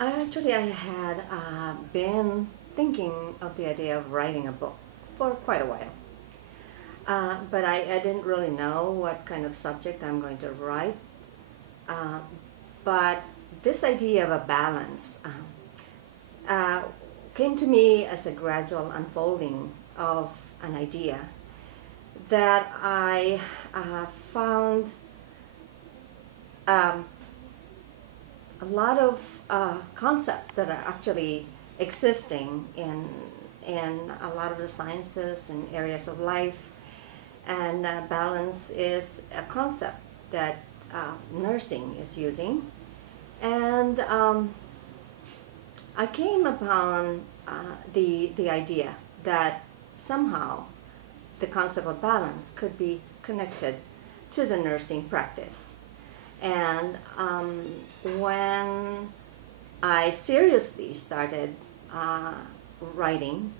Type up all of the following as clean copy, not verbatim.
I had been thinking of the idea of writing a book for quite a while. But I didn't really know what kind of subject I'm going to write. But this idea of a balance came to me as a gradual unfolding of an idea that I found a lot of concepts that are actually existing in a lot of the sciences and areas of life, and balance is a concept that nursing is using. And I came upon the idea that somehow the concept of balance could be connected to the nursing practice. And when I seriously started writing,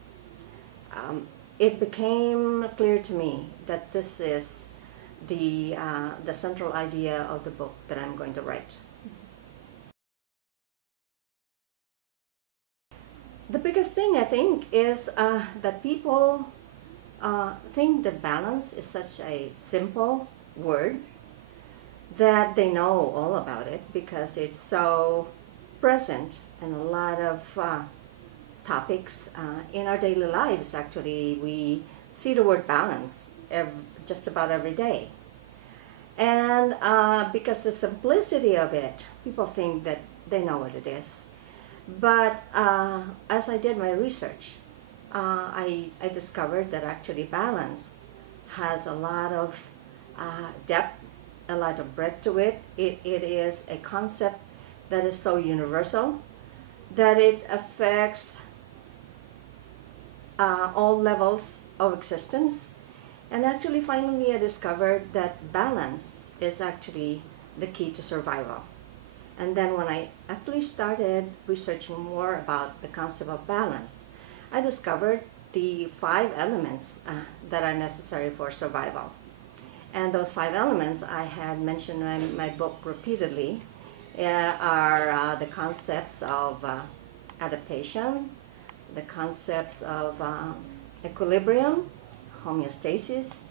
it became clear to me that this is the central idea of the book that I'm going to write. The biggest thing, I think, is that people think that balance is such a simple word that they know all about it because it's so present in a lot of topics in our daily lives. Actually, we see the word balance just about every day. And because the simplicity of it, people think that they know what it is. But as I did my research, I discovered that actually balance has a lot of depth, a lot of breadth to it. It is a concept that is so universal that it affects all levels of existence. And actually, finally, I discovered that balance is actually the key to survival. And then when I actually started researching more about the concept of balance, I discovered the 5 elements that are necessary for survival. And those 5 elements I had mentioned in my book repeatedly are the concepts of adaptation, the concepts of equilibrium, homeostasis,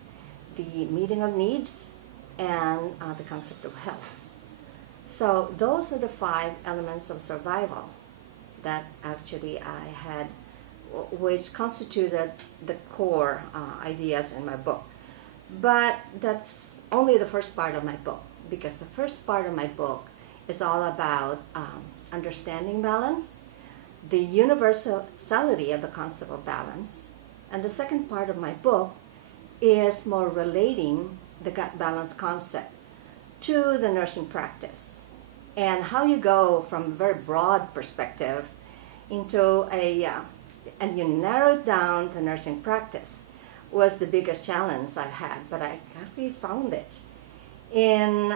the meeting of needs, and the concept of health. So those are the 5 elements of survival that actually I had, which constituted the core ideas in my book. But that's only the first part of my book, because the first part of my book is all about understanding balance, the universality of the concept of balance, and the second part of my book is more relating the balance concept to the nursing practice and how you go from a very broad perspective into and you narrow it down to nursing practice was the biggest challenge I've had, but I actually found it in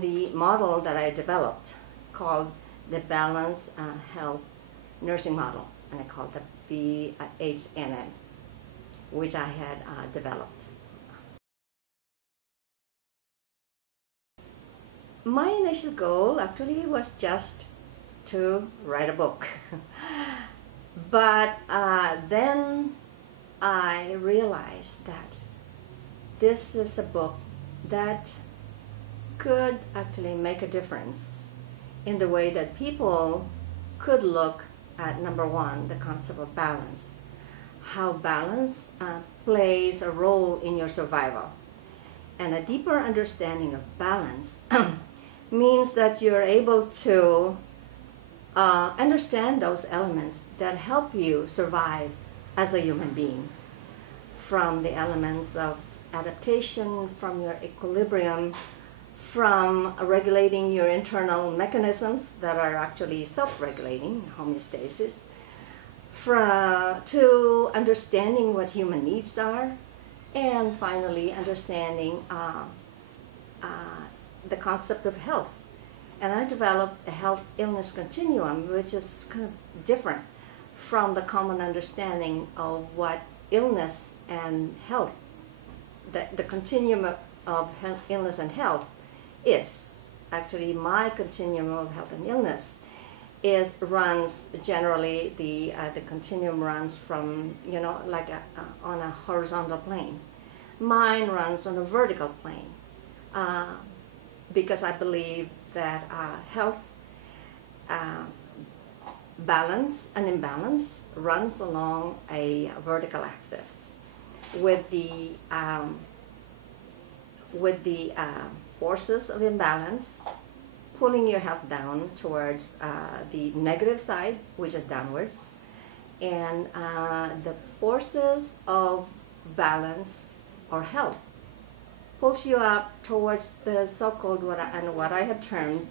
the model that I developed called the Balance Health Nursing Model, and I called it BHNN, which I had developed. My initial goal actually was just to write a book. But then I realized that this is a book that could actually make a difference in the way that people could look at, number one, the concept of balance, how balance plays a role in your survival. And a deeper understanding of balance means that you're able to understand those elements that help you survive as a human being, from the elements of adaptation, from your equilibrium, from regulating your internal mechanisms that are actually self-regulating, homeostasis, to understanding what human needs are, and finally understanding the concept of health. And I developed a health-illness continuum, which is kind of different from the common understanding of what illness and health, the continuum of illness and health is. Actually, my continuum of health and illness runs generally, the continuum runs from, like on a horizontal plane. Mine runs on a vertical plane, because I believe that health, balance and imbalance runs along a vertical axis, with the forces of imbalance pulling your health down towards the negative side, which is downwards, and the forces of balance or health pulls you up towards the so-called what I have termed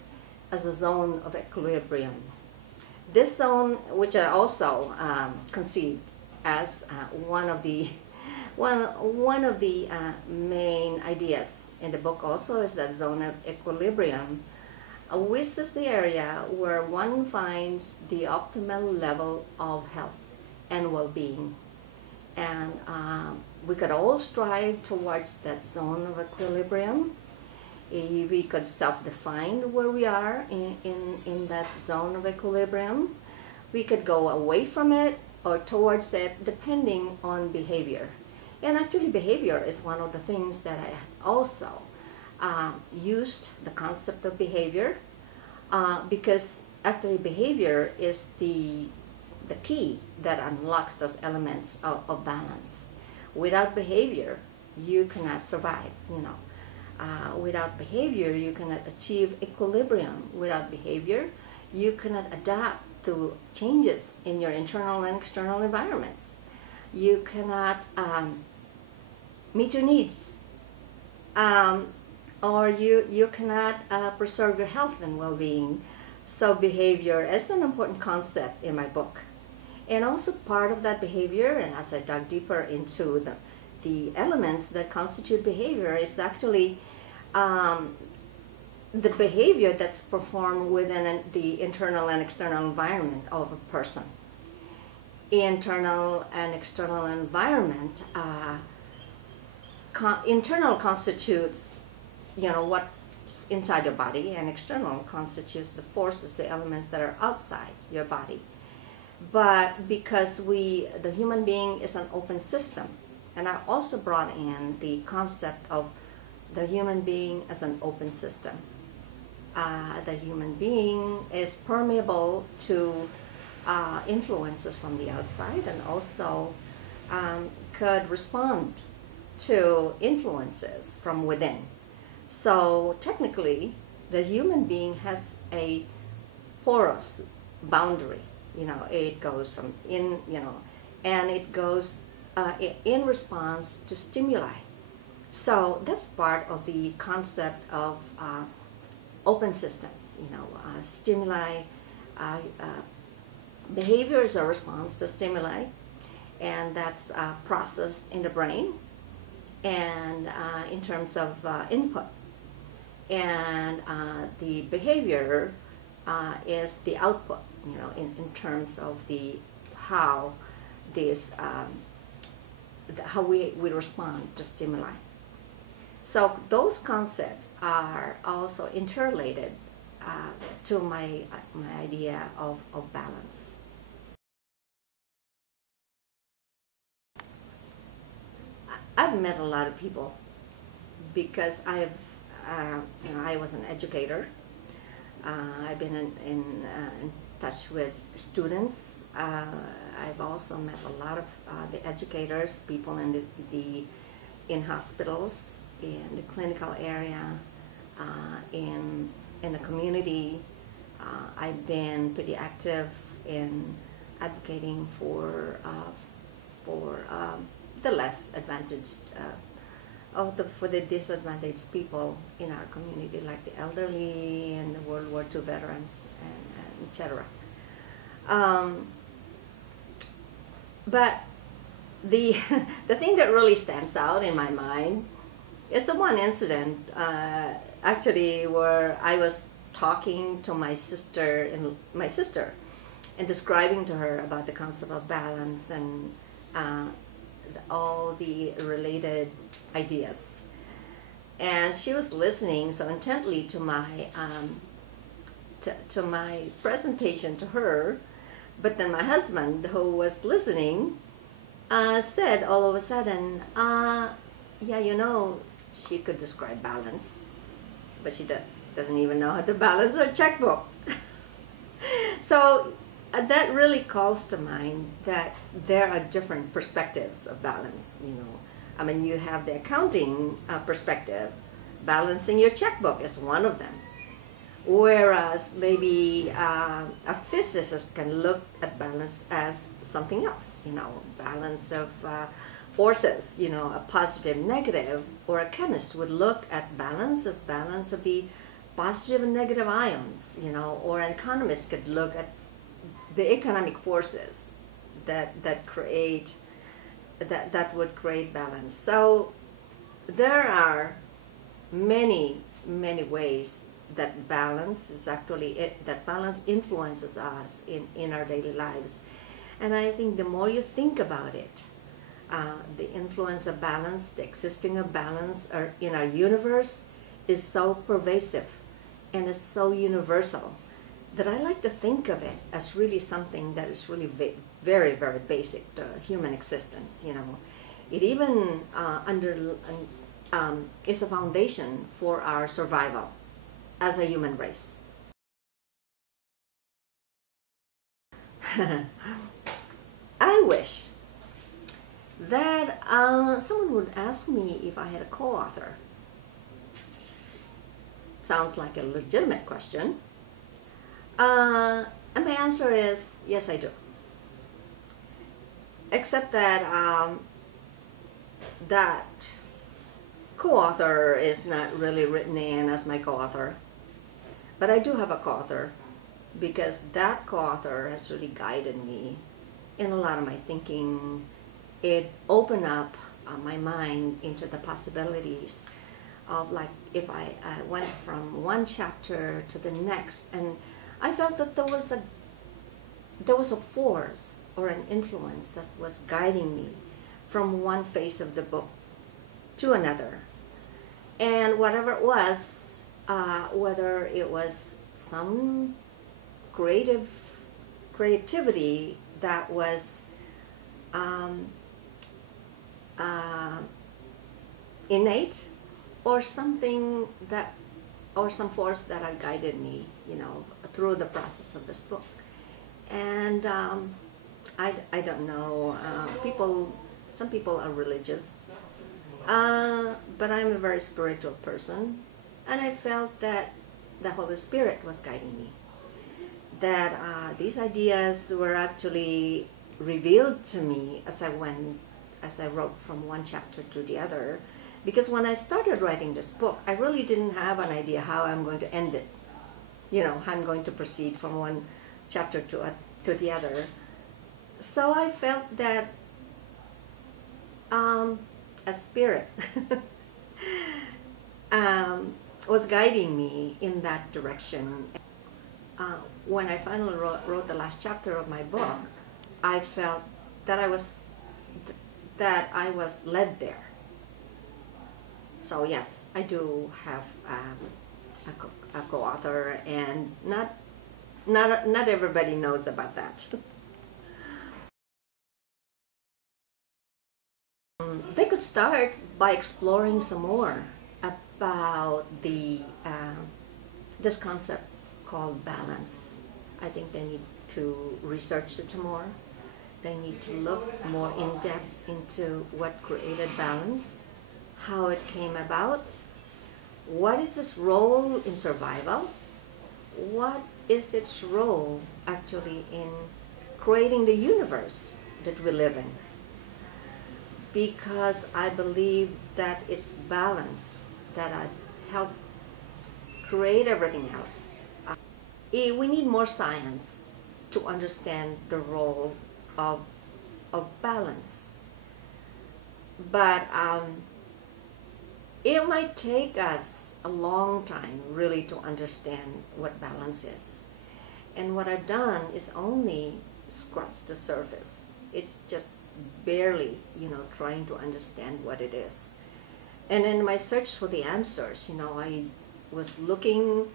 as a zone of equilibrium. This zone, which I also conceived as one of the main ideas in the book also, is that zone of equilibrium, which is the area where one finds the optimal level of health and well-being. And we could all strive towards that zone of equilibrium. We could self-define where we are in that zone of equilibrium. We could go away from it or towards it, depending on behavior. And actually behavior is one of the things that I also used the concept of behavior, because actually behavior is the key that unlocks those elements of balance. Without behavior, you cannot survive, without behavior, you cannot achieve equilibrium. Without behavior, you cannot adapt to changes in your internal and external environments. You cannot meet your needs, or you cannot preserve your health and well-being. So behavior is an important concept in my book. And also part of that behavior, and as I dug deeper into the elements that constitute behavior, is actually the behavior that's performed within the internal and external environment of a person. Internal and external environment, internal constitutes, what's inside your body, and external constitutes the forces, the elements that are outside your body. But because the human being is an open system, and I also brought in the concept of the human being as an open system. The human being is permeable to influences from the outside, and also could respond to influences from within. So technically, the human being has a porous boundary. It goes from and it goes in response to stimuli. So that's part of the concept of open systems. Stimuli, behavior is a response to stimuli, and that's processed in the brain, and in terms of input. And the behavior is the output, in terms of how we respond to stimuli. So those concepts are also interrelated to my idea of balance. I've met a lot of people because I was an educator. I've been in touch with students. I've also met a lot of the educators, people in hospitals, in the clinical area, in the community. I've been pretty active in advocating for the less advantaged, for the disadvantaged people in our community, like the elderly and the World War II veterans, and etc. But the thing that really stands out in my mind is the one incident, actually, where I was talking to my sister and describing to her about the concept of balance and all the related ideas. And she was listening so intently to my to my presentation to her, but then my husband, who was listening, said all of a sudden, yeah, you know, she could describe balance, but she doesn't even know how to balance her checkbook. So that really calls to mind that there are different perspectives of balance. You know, I mean, you have the accounting perspective. Balancing your checkbook is one of them. Whereas maybe a physicist can look at balance as something else. You know, balance of forces. You know, a positive, negative. Or a chemist would look at balance as balance of the positive and negative ions, you know, or an economist could look at the economic forces that would create balance. So there are many ways that balance is actually that balance influences us in our daily lives. And I think the more you think about it, the influence of balance, the existing of balance in our universe is so pervasive. And it's so universal that I like to think of it as really something that is really very, very basic to human existence. You know, it even is a foundation for our survival as a human race. I wish that someone would ask me if I had a co-author. Sounds like a legitimate question. And my answer is, yes, I do. Except that that co-author is not really written in as my co-author. But I do have a co-author because that co-author has really guided me in a lot of my thinking. It opened up my mind into the possibilities of, like, if I went from one chapter to the next, and I felt that there was a force or an influence that was guiding me from one phase of the book to another. And whatever it was, whether it was some creativity that was innate, or something that, or some force that had guided me, you know, through the process of this book. And I don't know, some people are religious, but I'm a very spiritual person, and I felt that the Holy Spirit was guiding me, that these ideas were actually revealed to me as I wrote from one chapter to the other. Because when I started writing this book, I really didn't have an idea how I'm going to end it. You know, how I'm going to proceed from one chapter to the other. So I felt that a spirit was guiding me in that direction. When I finally wrote the last chapter of my book, I felt that I was led there. So yes, I do have a co-author, and not everybody knows about that. They could start by exploring some more about this concept called balance. I think they need to research it more. They need to look more in depth into what created balance, how it came about, what is its role in survival, what is its role actually in creating the universe that we live in. Because I believe that it's balance that helped create everything else. We need more science to understand the role of balance. But it might take us a long time really to understand what balance is. And what I've done is only scratch the surface. It's just barely, you know, trying to understand what it is. And in my search for the answers, you know, I was looking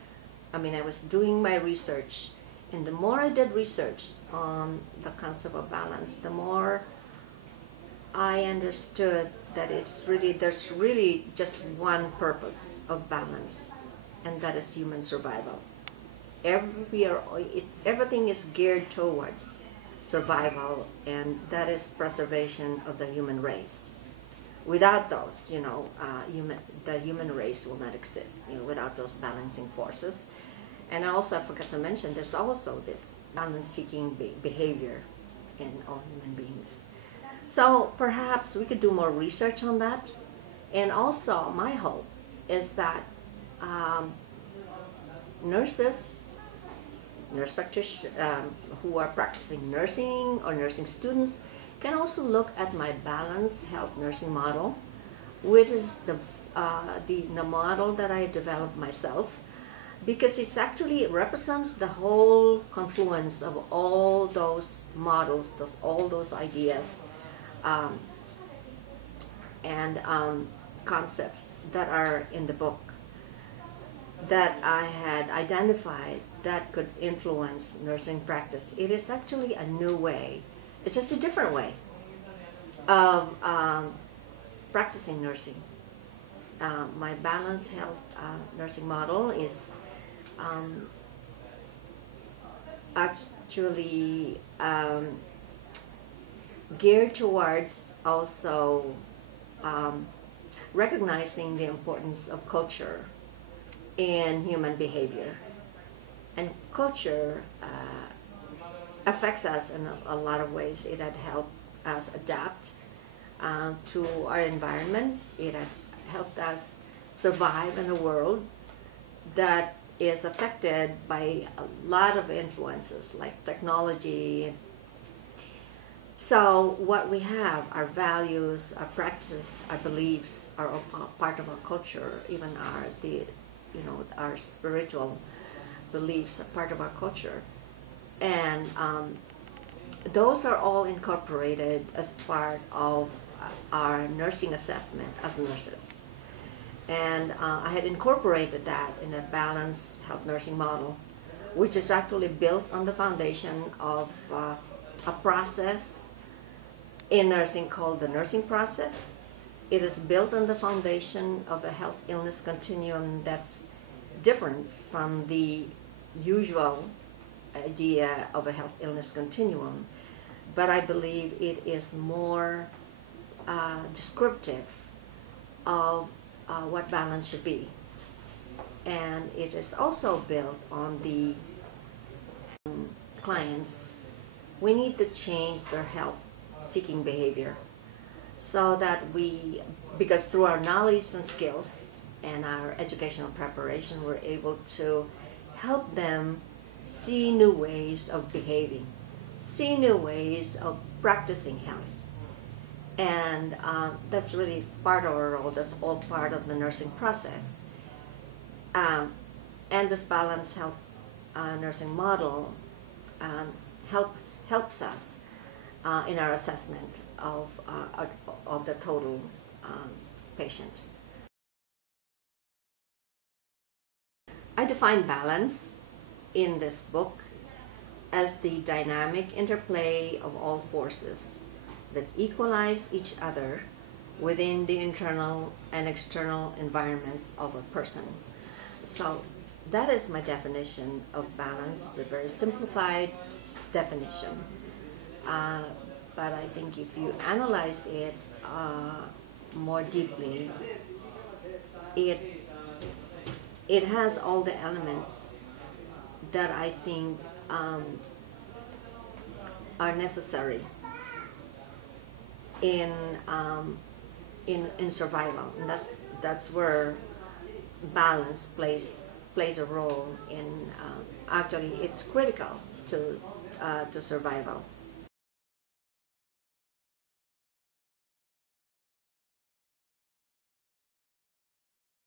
I was doing my research, and the more I did research on the concept of balance, the more I understood that there's really just one purpose of balance, and that is human survival. Everything is geared towards survival, and that is preservation of the human race. Without those, the human race will not exist, without those balancing forces. And I forgot to mention, there's also this balance-seeking behavior in all human beings. So perhaps we could do more research on that. And also, my hope is that nurse practitioners who are practicing nursing or nursing students can also look at my balanced health nursing model, which is the model that I developed myself, because it represents the whole confluence of all those models, all those ideas and concepts that are in the book that I had identified that could influence nursing practice. It is actually a new way. It's just a different way of practicing nursing. My balanced health nursing model is actually geared towards also recognizing the importance of culture in human behavior. And culture affects us in a lot of ways. It had helped us adapt to our environment. It had helped us survive in a world that is affected by a lot of influences like technology. So what we have, our values, our practices, our beliefs are all part of our culture. Even our spiritual beliefs are part of our culture. And those are all incorporated as part of our nursing assessment as nurses. And I had incorporated that in a balanced health nursing model, which is actually built on the foundation of a process in nursing called the nursing process. It is built on the foundation of a health illness continuum that's different from the usual idea of a health illness continuum, but I believe it is more descriptive of what balance should be. And it is also built on the clients. We need to change their health-seeking behavior so that because through our knowledge and skills and our educational preparation, we're able to help them see new ways of behaving, see new ways of practicing health. And that's really part of our role. That's all part of the nursing process. And this balanced health nursing model helps us in our assessment of the total patient. I define balance in this book as the dynamic interplay of all forces that equalize each other within the internal and external environments of a person. So that is my definition of balance. It's a very simplified definition. But I think if you analyze it more deeply, it has all the elements that I think are necessary in survival, and that's where balance plays a role in. Actually, it's critical to survival.